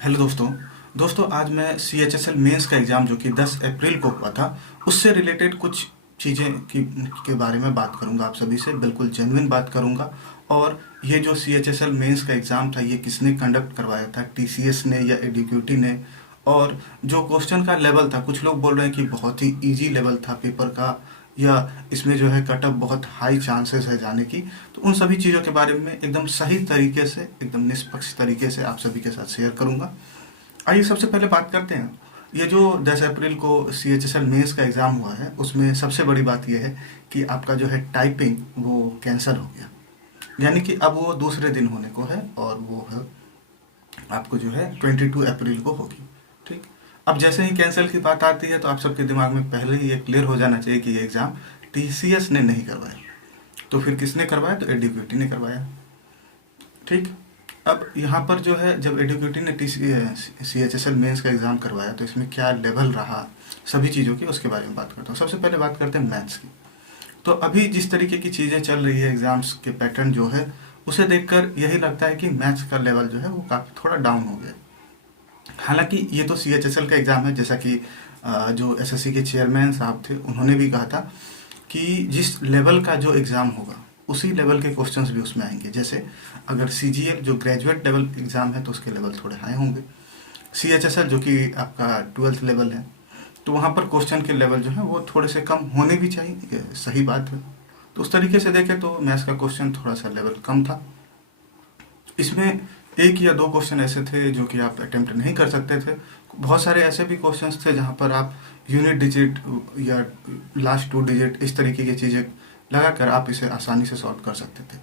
Hello दोस्तों। आज मैं CHSL मेंस का एग्ज़ाम जो कि 10 अप्रैल को हुआ था उससे रिलेटेड कुछ चीज़ें के बारे में बात करूंगा। आप सभी से बिल्कुल जेन्युइन बात करूंगा। और ये जो CHSL मेंस का एग्ज़ाम था ये किसने कंडक्ट करवाया था, TCS ने या एडीक्यूटी ने। और जो क्वेश्चन का लेवल था, कुछ लोग बोल रहे हैं कि बहुत ही इजी लेवल था पेपर का, या इसमें जो है कट ऑफ बहुत हाई चांसेस है जाने की। तो उन सभी चीज़ों के बारे में एकदम सही तरीके से, एकदम निष्पक्ष तरीके से आप सभी के साथ शेयर करूंगा। आइए सबसे पहले बात करते हैं। ये जो 10 अप्रैल को CHSL मेंस का एग्ज़ाम हुआ है उसमें सबसे बड़ी बात यह है कि आपका जो है टाइपिंग वो कैंसिल हो गया। यानी कि अब वो दूसरे दिन होने को है और वो है आपको जो है 22 अप्रैल को होगी। ठीक। अब जैसे ही कैंसिल की बात आती है तो आप सबके दिमाग में पहले ही ये क्लियर हो जाना चाहिए कि ये एग्ज़ाम TCS ने नहीं करवाया। तो फिर किसने करवाया? तो एडीक्यूटी ने करवाया। ठीक। अब यहाँ पर जो है जब एडुकेटी ने CHSL मेंस का एग्ज़ाम करवाया तो इसमें क्या लेवल रहा सभी चीज़ों की, उसके बारे में बात करता हूँ। सबसे पहले बात करते हैं मैथ्स की। तो अभी जिस तरीके की चीज़ें चल रही है, एग्ज़ाम्स के पैटर्न जो है उसे देखकर यही लगता है कि मैथ्स का लेवल जो है वो काफ़ी थोड़ा डाउन हो गया। हालांकि ये तो CHSL का एग्ज़ाम है, जैसा कि जो SSC के चेयरमैन साहब थे उन्होंने भी कहा था कि जिस लेवल का जो एग्ज़ाम होगा उसी लेवल के क्वेश्चंस भी उसमें आएंगे। जैसे अगर CGL जो ग्रेजुएट लेवल एग्ज़ाम है तो उसके लेवल थोड़े हाई होंगे। CHSL जो कि आपका 12th लेवल है तो वहाँ पर क्वेश्चन के लेवल जो है वो थोड़े से कम होने भी चाहिए, ये सही बात है। तो उस तरीके से देखें तो मैथ्स का क्वेश्चन थोड़ा सा लेवल कम था। इसमें एक या दो क्वेश्चन ऐसे थे जो कि आप अटेम्प्ट नहीं कर सकते थे। बहुत सारे ऐसे भी क्वेश्चंस थे जहाँ पर आप यूनिट डिजिट या लास्ट 2 डिजिट इस तरीके की चीज़ें लगाकर आप इसे आसानी से सॉल्व कर सकते थे।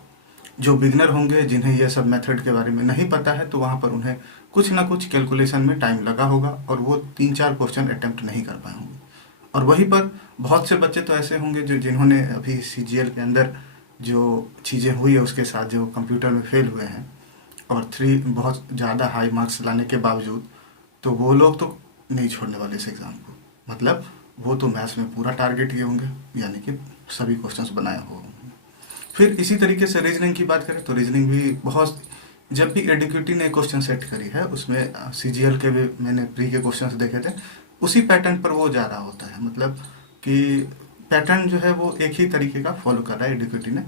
जो बिगनर होंगे जिन्हें यह सब मेथड के बारे में नहीं पता है तो वहाँ पर उन्हें कुछ ना कुछ कैलकुलेशन में टाइम लगा होगा और वो 3-4 क्वेश्चन अटेम्प्ट नहीं कर पाए होंगे। और वहीं पर बहुत से बच्चे तो ऐसे होंगे जो जिन्होंने अभी CGL के अंदर जो चीज़ें हुई है उसके साथ जो कंप्यूटर में फेल हुए हैं और 3 बहुत ज़्यादा हाई मार्क्स लाने के बावजूद, तो वो लोग तो नहीं छोड़ने वाले इस एग्ज़ाम को। मतलब वो तो मैथ्स में पूरा टारगेट किए होंगे, यानी कि सभी क्वेश्चंस बनाए हो। फिर इसी तरीके से रीजनिंग की बात करें तो रीजनिंग भी बहुत, जब भी एडुकेटी ने क्वेश्चन सेट करी है उसमें CGL के भी मैंने प्री के क्वेश्चंस देखे थे, उसी पैटर्न पर वो जा रहा होता है। मतलब कि पैटर्न जो है वो एक ही तरीके का फॉलो कर रहा है एडुकेटी ने।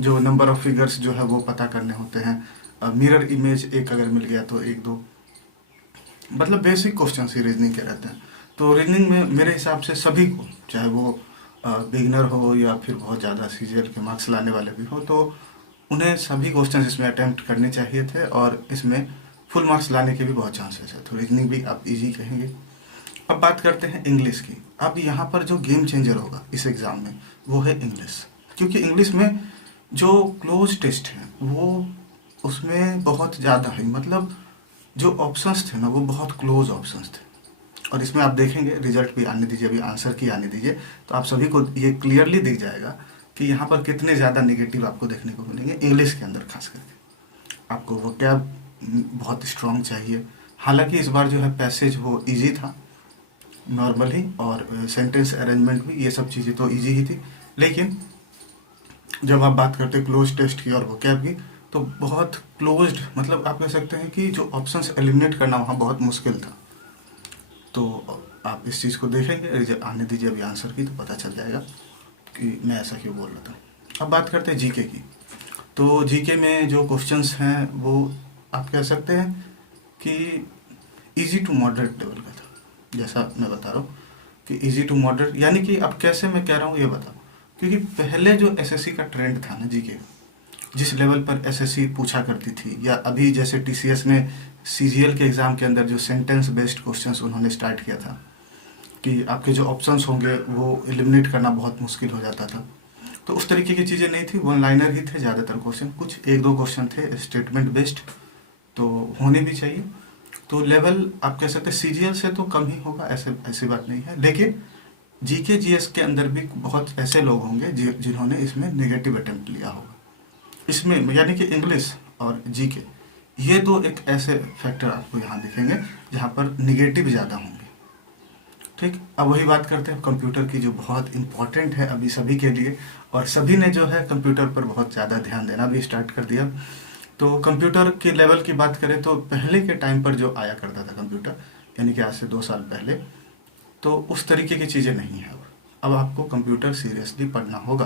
जो नंबर ऑफ फिगर्स जो है वो पता करने होते हैं, मिरर इमेज एक अगर मिल गया तो एक दो, मतलब बेसिक क्वेश्चन ही रीजनिंग के रहते हैं। तो रीजनिंग में मेरे हिसाब से सभी को, चाहे वो बिगनर हो या फिर बहुत ज़्यादा CGL के मार्क्स लाने वाले भी हो, तो उन्हें सभी क्वेश्चन इसमें अटेम्प्ट करने चाहिए थे और इसमें फुल मार्क्स लाने के भी बहुत चांसेस है। तो रीजनिंग भी आप इजी कहेंगे। अब बात करते हैं इंग्लिश की। अब यहाँ पर जो गेम चेंजर होगा इस एग्ज़ाम में वो है इंग्लिश, क्योंकि इंग्लिश में जो क्लोज टेस्ट है वो उसमें बहुत ज़्यादा है। मतलब जो ऑप्शंस थे ना वो बहुत क्लोज ऑप्शंस थे। और इसमें आप देखेंगे, रिजल्ट भी आने दीजिए, अभी आंसर की आने दीजिए, तो आप सभी को ये क्लियरली दिख जाएगा कि यहाँ पर कितने ज़्यादा नेगेटिव आपको देखने को मिलेंगे इंग्लिश के अंदर। खास करके आपको वोकैब बहुत स्ट्रॉन्ग चाहिए। हालांकि इस बार जो है पैसेज वो इजी था नॉर्मल ही, और सेंटेंस अरेंजमेंट भी, ये सब चीज़ें तो इजी ही थी। लेकिन जब आप बात करते हैं क्लोज टेस्ट की और वोकैब की तो बहुत क्लोज्ड, मतलब आप कह सकते हैं कि जो ऑप्शंस एलिमिनेट करना वहाँ बहुत मुश्किल था। तो आप इस चीज़ को देखेंगे, आने दीजिए अभी आंसर की, तो पता चल जाएगा कि मैं ऐसा क्यों बोल रहा था। अब बात करते हैं जीके की। तो जीके में जो क्वेश्चंस हैं वो आप कह सकते हैं कि इजी टू मॉडरेट लेवल का था। जैसा मैं बता रहा हूँ कि इजी टू मॉडरेट, यानी कि अब कैसे मैं कह रहा हूँ ये बताओ, क्योंकि पहले जो एसएससी का ट्रेंड था ना जीके, जिस लेवल पर एसएससी पूछा करती थी, या अभी जैसे टीसीएस ने सीजीएल के एग्ज़ाम के अंदर जो सेंटेंस बेस्ड क्वेश्चंस उन्होंने स्टार्ट किया था कि आपके जो ऑप्शंस होंगे वो एलिमिनेट करना बहुत मुश्किल हो जाता था। तो उस तरीके की चीज़ें नहीं थी, वन लाइनर ही थे ज़्यादातर क्वेश्चन, कुछ एक दो क्वेश्चन थे स्टेटमेंट बेस्ड, तो होने भी चाहिए। तो लेवल आप कह सकते हैं सीजीएल से तो कम ही होगा, ऐसी बात नहीं है। लेकिन जीके जीएस के अंदर भी बहुत ऐसे लोग होंगे जिन्होंने इसमें नेगेटिव अटेम्प्ट लिया होगा इसमें, यानी कि इंग्लिश और जीके, ये दो एक ऐसे फैक्टर आपको यहाँ दिखेंगे जहाँ पर निगेटिव ज़्यादा होंगे। ठीक। अब वही बात करते हैं कंप्यूटर की, जो बहुत इंपॉर्टेंट है अभी सभी के लिए, और सभी ने जो है कंप्यूटर पर बहुत ज़्यादा ध्यान देना भी स्टार्ट कर दिया। तो कंप्यूटर के लेवल की बात करें तो पहले के टाइम पर जो आया करता था कंप्यूटर, यानी कि आज से 2 साल पहले, तो उस तरीके की चीज़ें नहीं है अब आपको कंप्यूटर सीरियसली पढ़ना होगा,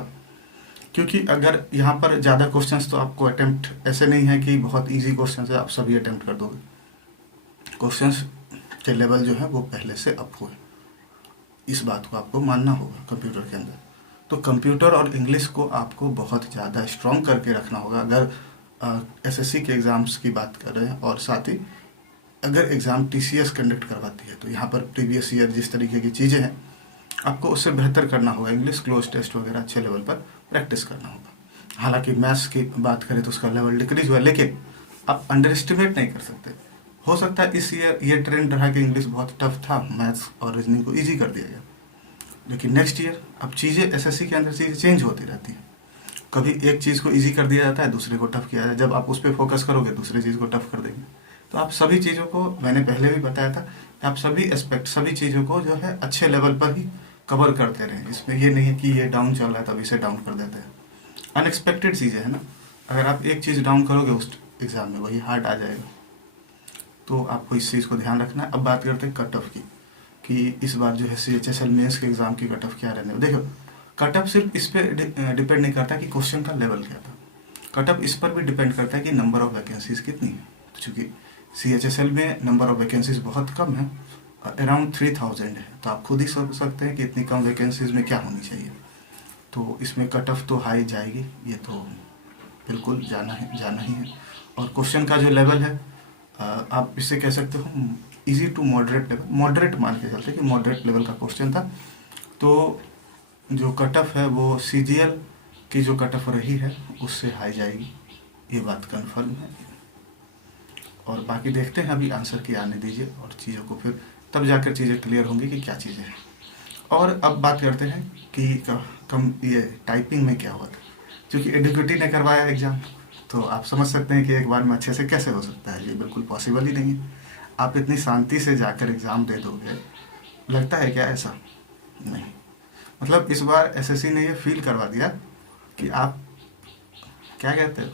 क्योंकि अगर यहाँ पर ज़्यादा क्वेश्चंस तो आपको अटेम्प्ट ऐसे नहीं है कि बहुत इजी क्वेश्चंस है आप सभी अटेम्प्ट कर दोगे। क्वेश्चंस के लेवल जो है वो पहले से अप हुए, इस बात को आपको मानना होगा कंप्यूटर के अंदर। तो कंप्यूटर और इंग्लिश को आपको बहुत ज़्यादा स्ट्रॉन्ग करके रखना होगा अगर एसएससी के एग्ज़ाम्स की बात कर रहे हैं, और साथ ही अगर एग्ज़ाम टीसीएस कंडक्ट करवाती है तो यहाँ पर प्रीवियस ईयर जिस तरीके की चीज़ें हैं आपको उससे बेहतर करना होगा। इंग्लिश क्लोज टेस्ट वगैरह अच्छे लेवल पर प्रैक्टिस करना होगा। हालांकि मैथ्स की बात करें तो उसका लेवल डिक्रीज हुआ, लेकिन आप अंडर एस्टिमेट नहीं कर सकते। हो सकता है इस ईयर ये ट्रेंड रहा कि इंग्लिश बहुत टफ था, मैथ्स और रीजनिंग को ईजी कर दिया गया, लेकिन नेक्स्ट ईयर अब चीज़ें एसएससी के अंदर चीज़ें चेंज होती रहती हैं। कभी एक चीज़ को ईजी कर दिया जाता है, दूसरे को टफ किया जाता है। जब आप उस पर फोकस करोगे दूसरी चीज़ को टफ कर देंगे। तो आप सभी चीज़ों को, मैंने पहले भी बताया था, आप सभी एस्पेक्ट, सभी चीज़ों को जो है अच्छे लेवल पर ही कवर करते रहें। इसमें ये नहीं है कि ये डाउन चल रहा है तब इसे डाउन कर देते हैं। अनएक्सपेक्टेड चीज़ें है ना, अगर आप एक चीज़ डाउन करोगे उस एग्ज़ाम में वही हार्ड आ जाएगा, तो आपको इस चीज़ को ध्यान रखना है। अब बात करते हैं कट ऑफ की, कि इस बार जो है CHSL मेंस के एग्ज़ाम की कट ऑफ क्या रहने वाली। देखो कट ऑफ सिर्फ इस पर डिपेंड नहीं करता कि क्वेश्चन का लेवल क्या था, कट ऑफ इस पर भी डिपेंड करता है कि नंबर ऑफ वैकेंसीज कितनी है। चूँकि CHSL में नंबर ऑफ वैकेंसीज बहुत कम है, अराउंड 3000 है, तो आप खुद ही सोच सकते हैं कि इतनी कम वैकेंसीज में क्या होनी चाहिए। तो इसमें कट ऑफ तो हाई जाएगी, ये तो बिल्कुल जाना ही है। और क्वेश्चन का जो लेवल है आप इससे कह सकते हो easy to moderate level, moderate मान के चलते कि मॉडरेट लेवल का क्वेश्चन था। तो जो कट ऑफ है वो CGL की जो कट ऑफ रही है उससे हाई जाएगी, ये बात कन्फर्म है। और बाकी देखते हैं, अभी आंसर की आने दीजिए और चीज़ों को, फिर तब जाकर चीज़ें क्लियर होंगी कि क्या चीज़ें हैं। और अब बात करते हैं कि कम ये टाइपिंग में क्या हुआ था। क्योंकि एडुकेटी ने करवाया एग्ज़ाम, तो आप समझ सकते हैं कि एक बार में अच्छे से कैसे हो सकता है, ये बिल्कुल पॉसिबल ही नहीं है। आप इतनी शांति से जाकर एग्ज़ाम दे दोगे, लगता है क्या ऐसा? नहीं। मतलब इस बार एसएससी ने ये फील करवा दिया कि आप क्या कहते हो,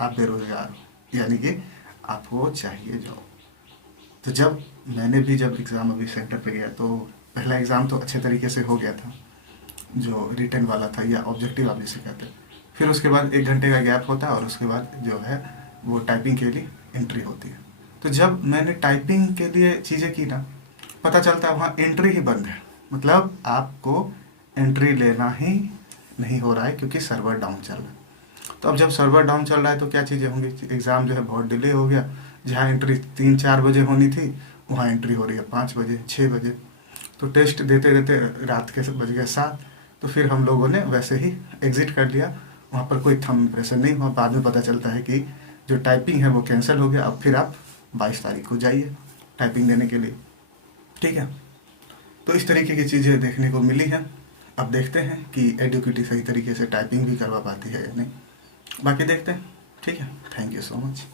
आप बेरोजगार हो, यानी कि आपको चाहिए जॉब। तो जब एग्ज़ाम अभी सेंटर पे गया तो पहला एग्ज़ाम तो अच्छे तरीके से हो गया था, जो रिटन वाला था या ऑब्जेक्टिव आप जिसे कहते हैं। फिर उसके बाद 1 घंटे का गैप होता है और उसके बाद जो है वो टाइपिंग के लिए एंट्री होती है। तो जब मैंने टाइपिंग के लिए चीज़ें की ना, पता चलता है वहाँ एंट्री ही बंद है। मतलब आपको एंट्री लेना ही नहीं हो रहा है क्योंकि सर्वर डाउन चल रहा है। तो अब जब सर्वर डाउन चल रहा है तो क्या चीज़ें होंगी, एग्ज़ाम जो है बहुत डिले हो गया। जहाँ एंट्री 3-4 बजे होनी थी वहाँ एंट्री हो रही है 5 बजे 6 बजे। तो टेस्ट देते देते रात के बज गए 7। तो फिर हम लोगों ने वैसे ही एग्ज़िट कर लिया, वहाँ पर कोई थंब इम्प्रेशन नहीं हुआ। बाद में पता चलता है कि जो टाइपिंग है वो कैंसिल हो गया। अब फिर आप 22 तारीख को जाइए टाइपिंग देने के लिए, ठीक है। तो इस तरीके की चीज़ें देखने को मिली हैं। अब देखते हैं कि एडुकेटी सही तरीके से टाइपिंग भी करवा पाती है या नहीं, बाकी देखते हैं, ठीक है। Thank you so much.